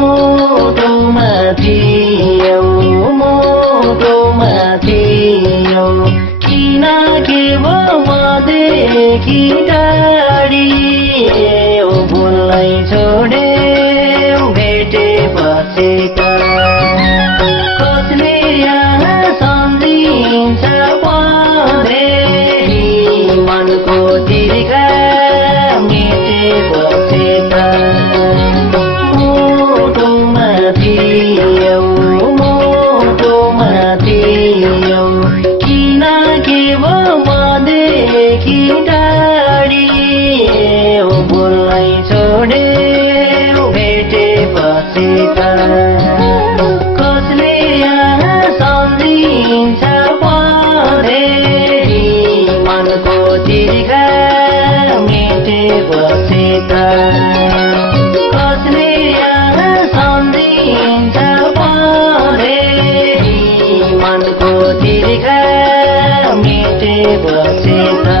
मोटोमा थियौ मोटोमा थियौ किन के भयो मदेखि टाढी बोल्नै छोडे भेटेपछि त कसले यहाँ सम्झिन्छ परेरी मनको तिर्खा मेटेपछि त मोटोमा थियौ मोटोमा थियौ किन के भयो मदेखि टाढी बोल्नै छोडे भेटेपछि त कसले यहाँ सम्झिन्छ परेरी मनको तिर्खा मेटेपछि त कसले यहाँ सम्झिन्छ परेरी मनको तिर्खा मेटेपछि त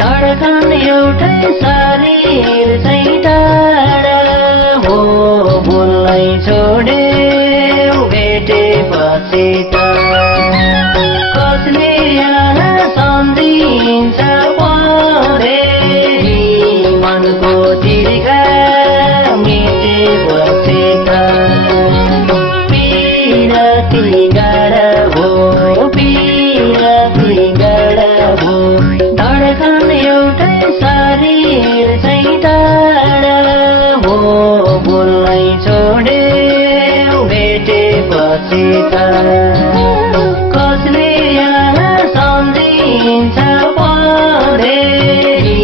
धडकन एउटै शरीर चाहिँ टाढा हो बोल्नै छोडे भेटेपछि त कसले यहाँ सम्झिन्छ परेरी मनको तिर्खा मेटेपछि त पिरती गाडा हो पिरती गाडा हो धडकन एउटै शरीर चाहिँ टाढा हो बोल्नै छोडे भेटेपछि त कसले यहाँ सम्झिन्छ परेरी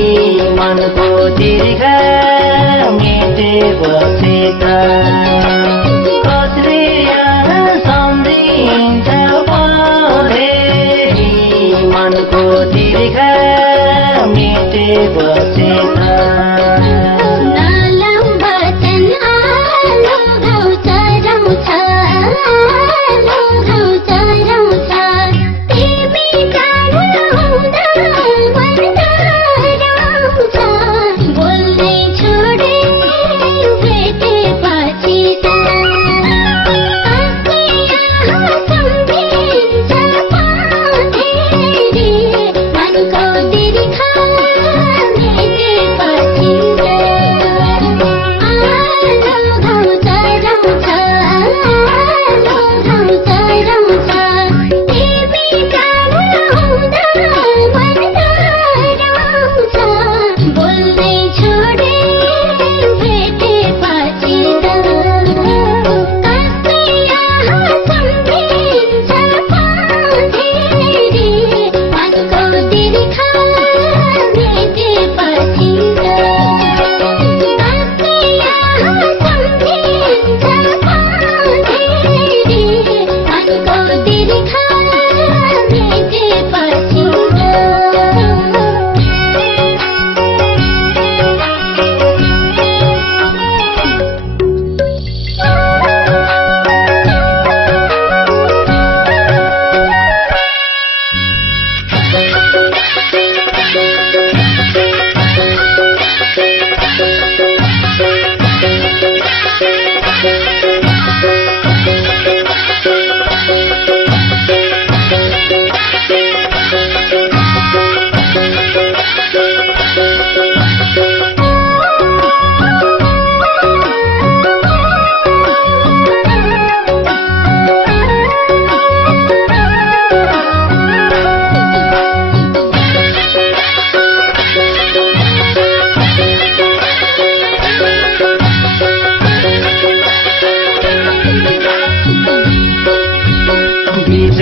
मनको तिर्खा मेटेपछि त कसले यहाँ सम्झिन्छ परेरी मनको तिर्खा मेटेपछि त नलम्बचन आलो गाउँ चराउँछ आलो गाउँ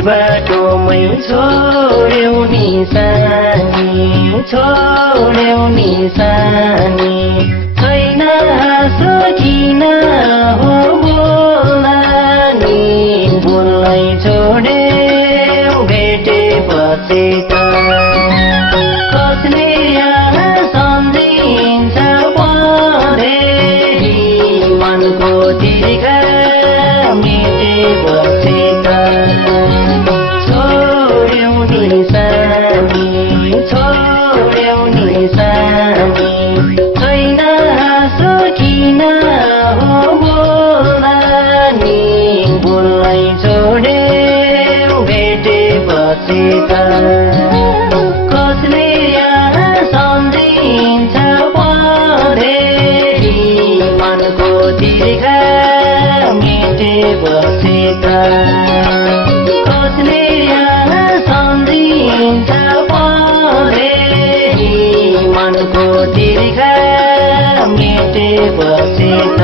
बाटोमै छोड्यौ निशानी छैन हाँसो किन हो बोल्न नि बोल्नै छोड्यौ भेटेपछि त कसले यहाँ सम्झिन्छ परेरी मनको दीर्घ मेटेपछि त छोड्यौ निशानी छैन हाँसो किन हो बोल्न नि बोल्नै छोड्यौ भेटेपछि त कसले यहाँ सम्झिन्छ परेरी मनको दीर्घ मेटेपछि त कसले यहाँ सम्झिन्छ परेरी मनको दीर्घ मेटेपछि त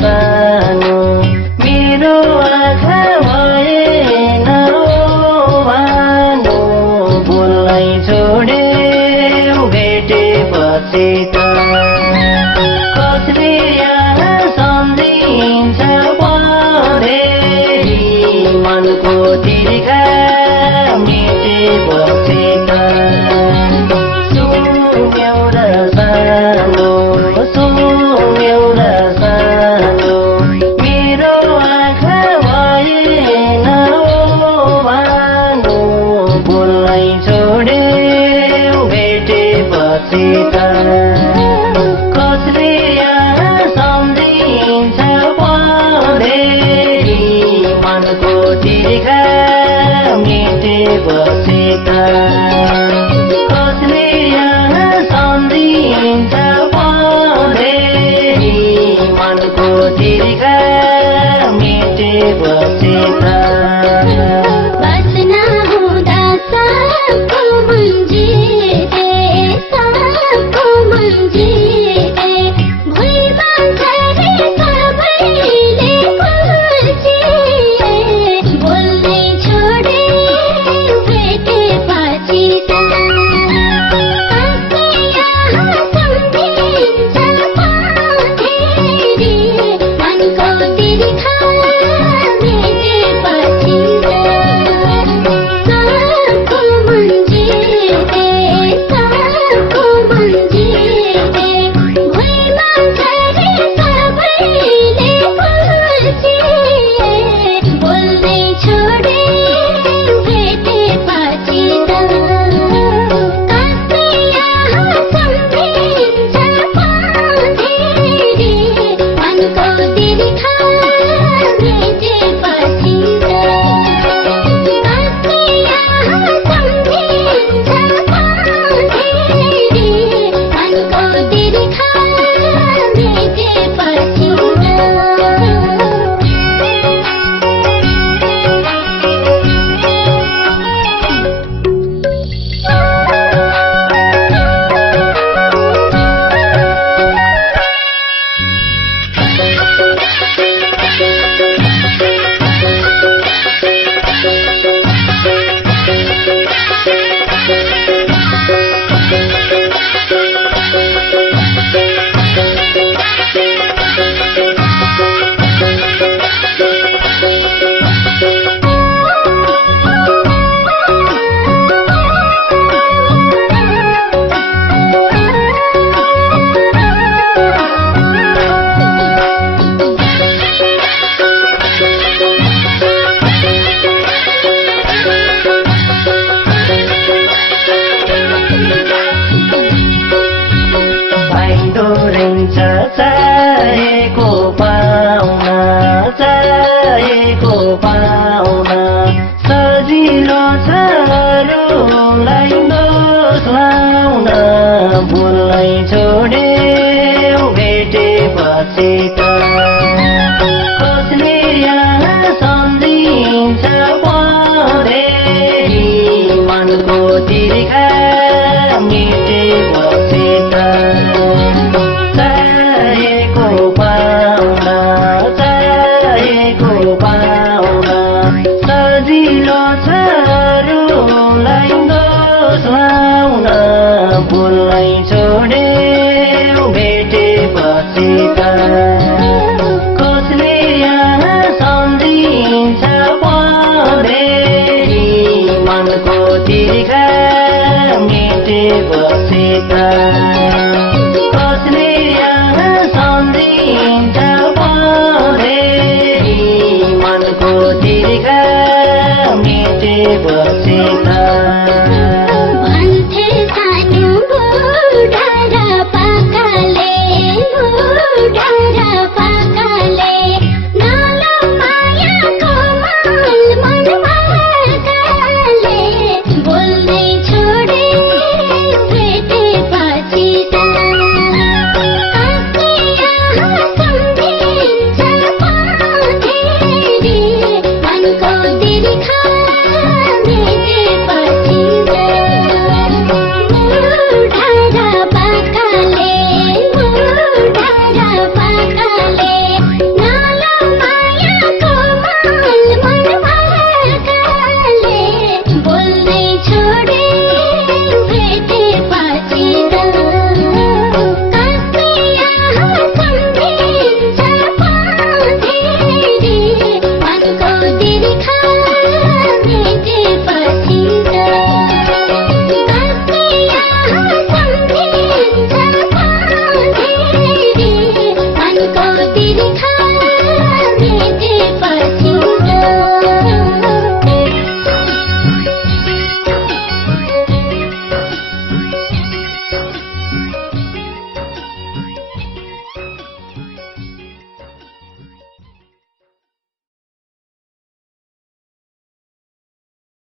सानो मेरो आँखा भएन भानु बोल्नै छोड्यौ भेटेपछि त कसले यहाँ सम्झिन्छ परेरी मनको दीर्घ मेटेपछि त मेरो आँखा भएन भानु बोल्नै छोड्यौ भेटेपछि त कसले यहाँ सम्झिन्छ परेरी मनको दीर्घ मेटेपछि त कसले यहाँ सम्झिन्छ परेरी मनको दीर्घ मेटेपछि त बस्न हुँदा सबको मन्जिरे सबको बोल्नै छोडे भेटेपछि त खोज्ने यहाँ सम्झिन्छ परेरी मनको तिर्खा मेटेपछि त चाहेको पाउन सजिलो छ अरूलाई दोष लाउन बोल्नै छोडे भेटेपछि त खोज्ने यहाँ सम्झिन्छ परेरी मनको तिर्खा मेटेपछि त खोज्ने यहाँ सम्झिन्छ परेरी मनको तिर्खा मेटेपछि त तिर्खा